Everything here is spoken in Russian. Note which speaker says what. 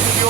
Speaker 1: мільйон